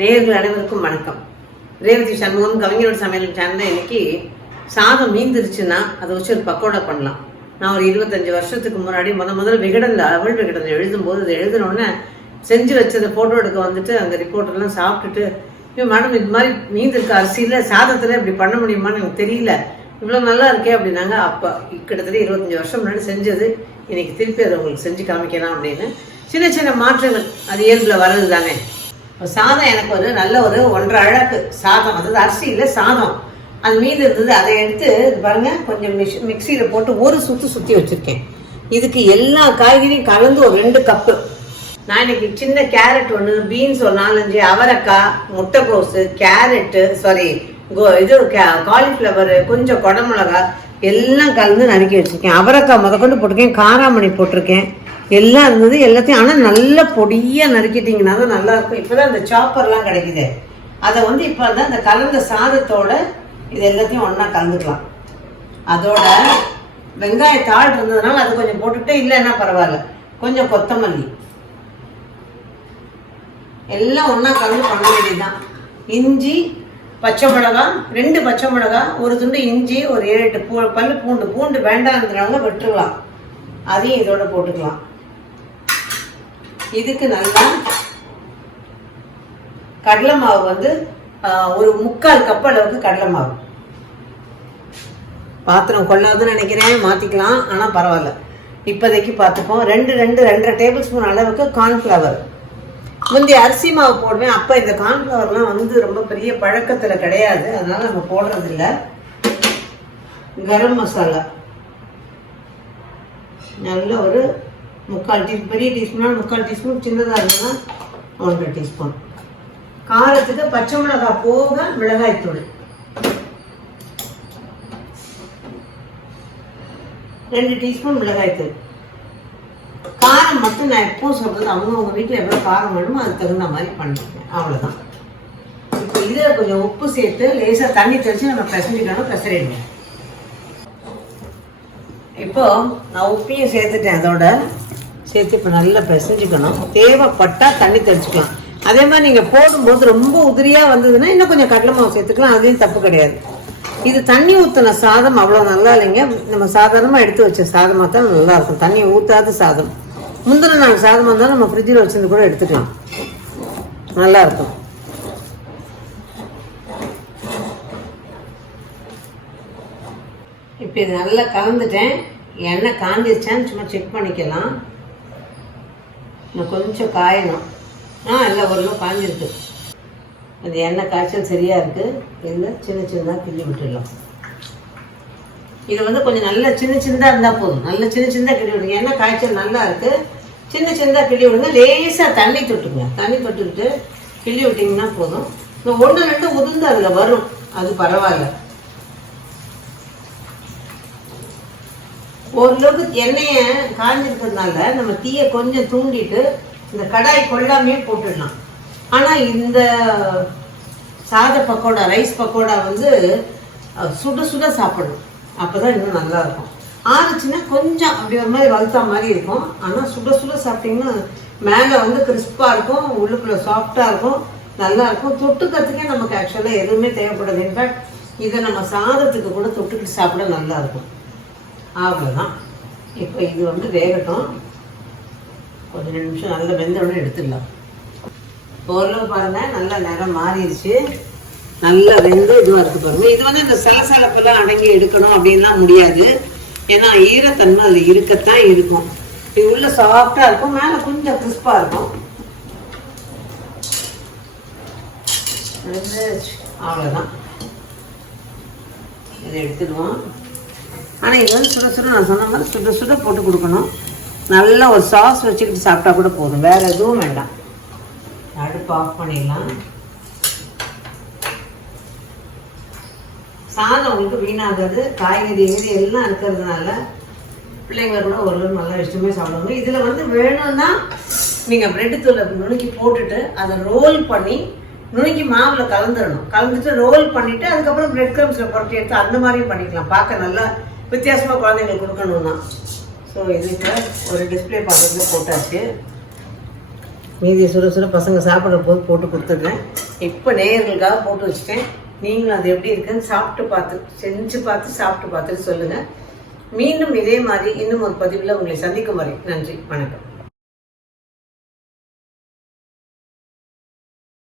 நேர்கள் அனைவருக்கும் வணக்கம். ரேவதி சண்முகம் கவிஞரோட சமையல் சேனல்ல இன்னைக்கு சாதம் மீந்துருச்சுன்னா அதை வச்சு ஒரு பக்கோடா பண்ணலாம். நான் ஒரு இருபத்தஞ்சு வருஷத்துக்கு முன்னாடி முத முதல்ல விகடனில் அவள் விகடனில் எழுதும்போது அதை எழுதினோடனே செஞ்சு வச்சதை ஃபோட்டோ எடுக்க வந்துட்டு அந்த ரிப்போர்ட்டெல்லாம் சாப்பிட்டுட்டு இப்போ மேடம் இது மாதிரி மீந்திருக்க அரிசியில் சாதத்தில் இப்படி பண்ண முடியுமான்னு எனக்கு தெரியல. இவ்வளோ நல்லா இருக்கே அப்படின்னாங்க. அப்போ கிட்டத்தட்ட இருபத்தஞ்சி வருஷம் முன்னாடி செஞ்சது. இன்னைக்கு திருப்பி அதை உங்களுக்கு செஞ்சு காமிக்கலாம் அப்படின்னு. சின்ன சின்ன மாற்றங்கள். அது இயல்பில் வர்றது தானே சாதம் எனக்கு ஒரு நல்ல ஒரு ஒன்றரை அழகு. சாதம். அதாவது அரிசியில் சாதம். அது மீது இருந்தது அதை எடுத்து இது பாருங்க கொஞ்சம் மிக்ஸ் மிக்சியில் போட்டு ஒரு சுத்து சுற்றி வச்சுருக்கேன். இதுக்கு எல்லா காய்கறியும் கலந்து ஒரு ரெண்டு கப்பு. நான் இன்னைக்கு சின்ன கேரட் ஒன்று பீன்ஸ் ஒரு நாலஞ்சு அவரைக்காய் முட்டைக்கோசு கேரட்டு சாரி இது காலிஃப்ளவர் கொஞ்சம் குடமிளகா எல்லாம் கலந்து நறுக்கி வச்சுருக்கேன். அவரைக்காய் முதக்கொண்டு போட்டிருக்கேன் காராமணி போட்டிருக்கேன். எல்லாம் இருந்தது எல்லாத்தையும் ஆனால் நல்ல பொடியாக நறுக்கிட்டிங்கன்னா தான் நல்லா இருக்கும் இப்போ தான் இந்த சாப்பர்லாம் கிடைக்குது. அதை வந்து இப்போ தான் இந்த கலந்த சாதத்தோட இது எல்லாத்தையும் ஒன்றா கலந்துக்கலாம். அதோட வெங்காய தாள் இருந்ததுனால அது கொஞ்சம் போட்டுட்டு இல்லைன்னா பரவாயில்ல. கொஞ்சம் கொத்தமல்லி. எல்லாம் ஒன்றா கலந்து பண்ண வேண்டியதுதான். இஞ்சி பச்சை மிளகா ரெண்டு பச்சை மிளகா ஒரு துண்டு இஞ்சி ஒரு ஏழு எட்டு பூ பல் பூண்டு. பூண்டு வேண்டாங்கிறவங்க வெட்டுக்கலாம் அதையும் இதோட போட்டுக்கலாம். இதுக்கு நல்லா கடலை மாவு வந்து ஒரு முக்கால் கப் அளவுக்கு கடலை மாவு. பாத்திரம் கொள்ளாதுன்னு நினைக்கிறேன் மாற்றிக்கலாம் ஆனால் பரவாயில்ல. இப்போதைக்கு பார்த்துப்போம். ரெண்டு ரெண்டு ரெண்டரை டேபிள் ஸ்பூன் அளவுக்கு கார்ன்ஃப்ளவர். முந்தைய அரிசி மாவு போடுவேன் அப்போ இந்த கார்ன்ஃப்ளவர்லாம் வந்து ரொம்ப பெரிய பழக்கத்தில் கிடையாது. அதனால் நம்ம போடுறதில்ல. கரம் மசாலா. நல்ல ஒரு முக்கால் டீ பெரிய டீஸ்பூனால் முக்கால் டீஸ்பூன் சின்னதாக இருந்ததுன்னா ஒன்றரை டீஸ்பூன். காரத்துக்கு பச்சை மிளகாய் போக மிளகாய்த்தூள் ரெண்டு டீஸ்பூன் மிளகாய்த்தூள் காரம் மட்டும் நான் எப்பவும் சொல்றது அவங்கவுங்க வீட்டில் எவ்வளோ காரம் வேணுமோ அதுக்கு தகுந்த மாதிரி பண்ணிக்கேன் அவ்வளோதான் இப்போ இதில் கொஞ்சம் உப்பு சேர்த்து லேசாக தண்ணி தெளித்து நம்ம பிசைஞ்சிக்கணும் பிசறிடுவோம் இப்போ நான் உப்பையும் சேர்த்துட்டேன் அதோட. சேர்த்து இப்போ நல்லா பிசைஞ்சுக்கணும். தேவைப்பட்டா தண்ணி தெளிச்சுக்கலாம். அதே மாதிரி நீங்கள் போடும்போது ரொம்ப உதிரியாக வந்ததுன்னா இன்னும் கொஞ்சம் கடலை மாவு சேர்த்துக்கலாம். அதுலேயும் தப்பு கிடையாது. இது தண்ணி ஊற்றின சாதம் அவ்வளோ நல்லா இல்லைங்க. நம்ம சாதாரணமாக எடுத்து வச்ச சாதமாக தான் நல்லா இருக்கும். தண்ணி ஊற்றாத சாதம். முந்தின நாள் சாதமாக இருந்தாலும் நம்ம ஃப்ரிட்ஜில் வச்சிருந்து கூட எடுத்துக்கலாம். நல்லா இருக்கும். இப்போ இது நல்லா கலந்துட்டேன். எண்ணெய் காஞ்சிருச்சான்னு சும்மா செக் பண்ணிக்கலாம். இன்னும் கொஞ்சம் காயணும். ஆ இல்லை ஒரு காஞ்சிருக்கு. அது எண்ணெய் காய்ச்சல் சரியாக இருக்குது இதில் சின்ன சின்னதாக கிள்ளி விட்டுடலாம். இது வந்து கொஞ்சம் நல்ல சின்ன சின்னதாக இருந்தால் போதும். நல்ல சின்ன சின்னதாக கிள்ளி விடுங்க. எண்ணெய் காய்ச்சல் நல்லா இருக்குது சின்ன சின்னதாக கிள்ளி விடுங்க. லேசாக தண்ணி தொட்டுங்க தண்ணி தொட்டுக்கிட்டு கிள்ளி விட்டிங்கன்னா போதும். இந்த ஒன்று ரெண்டு உதிர்ந்து அதில் வரும். அது பரவாயில்ல. ஓரளவுக்கு எண்ணெயை காஞ்சிருக்கிறதுனால நம்ம தீயை கொஞ்சம் தூண்டிட்டு இந்த கடாய் கொள்ளாமே போட்டுடலாம். ஆனால் இந்த சாத பக்கோடா ரைஸ் பக்கோடா வந்து சுட சுட சாப்பிடணும். அப்போ தான் இன்னும் நல்லா இருக்கும். ஆறுச்சுன்னா கொஞ்சம் அப்படி ஒரு மாதிரி வளர்த்தா மாதிரி இருக்கும். ஆனால் சுட சுட சாப்பிட்டீங்கன்னா மேலே வந்து கிறிஸ்பாக இருக்கும் உள்ளுக்குள்ளே சாஃப்டாக இருக்கும் நல்லா இருக்கும். தொட்டுக்கிறதுக்கே நமக்கு ஆக்சுவலாக எதுவுமே தேவைப்படுது. இன்ஃபேக்ட் இதை நம்ம சாதத்துக்கு கூட தொட்டுக்கிட்டு சாப்பிட நல்லா இருக்கும். அவ்வளோதான் இப்போ இது வந்து வேகட்டும். ஒரு ரெண்டு நிமிஷம் நல்லா வெந்தவுடனே எடுத்துடலாம். ஓரளவு பாருங்கள் நல்லா நிறம் மாறிடுச்சு. நல்லா வெந்து இதுவாக இருக்குது பாருங்கள் இது வந்து இந்த சலசலப்பெல்லாம் அடங்கி எடுக்கணும் அப்படின்லாம் முடியாது. ஏன்னா ஈரத்தன்மை அது இருக்கத்தான் இருக்கும். இது உள்ள சாஃப்டாக இருக்கும் மேலே கொஞ்சம் கிறிஸ்பாக இருக்கும். அவ்வளோதான் இதை எடுத்துடுவோம். ஆனால் இது வந்து சுட சுட நான் சொன்ன மாதிரி சுட சுட போட்டு கொடுக்கணும். நல்லா ஒரு சாஸ் வச்சுக்கிட்டு சாப்பிட்டா கூட போதும். வேற எதுவும் வேண்டாம். அடுப்பு ஆஃப் பண்ணிடலாம். சாதம் உங்களுக்கு வீணாகாது. காய்கறி கீரி எல்லாம் இருக்கிறதுனால பிள்ளைங்க கூட ஓரளவு நல்லா இஷ்டமே சாப்பிடுவாங்க. இதில் வந்து வேணும்னா நீங்கள் பிரெட் தூளை நுணுக்கி போட்டுட்டு அதை ரோல் பண்ணி நுணுக்கி மாவில் கலந்துடணும். கலந்துட்டு ரோல் பண்ணிவிட்டு அதுக்கப்புறம் பிரெட் க்ரம்ஸில் புரட்டி எடுத்து அந்த மாதிரியும் பண்ணிக்கலாம். பார்க்க நல்லா வித்தியாசமாக குழந்தைங்களுக்கு கொடுக்கணும்னா. ஸோ இதுக்கு ஒரு டிஸ்பிளே பாத்திரத்தில் போட்டாச்சு. மீதி சுட சுட பசங்க சாப்பிட்ற போது போட்டு கொடுத்துருக்கேன் இப்போ நேயர்களுக்காக போட்டு வச்சுட்டேன். நீங்களும் அது எப்படி இருக்குன்னு சாப்பிட்டு பார்த்து செஞ்சு பார்த்து சாப்பிட்டு பார்த்துட்டு சொல்லுங்கள் மீண்டும் இதே மாதிரி இன்னும் ஒரு பதிவில் உங்களை சந்திக்கும் வரை நன்றி வணக்கம்.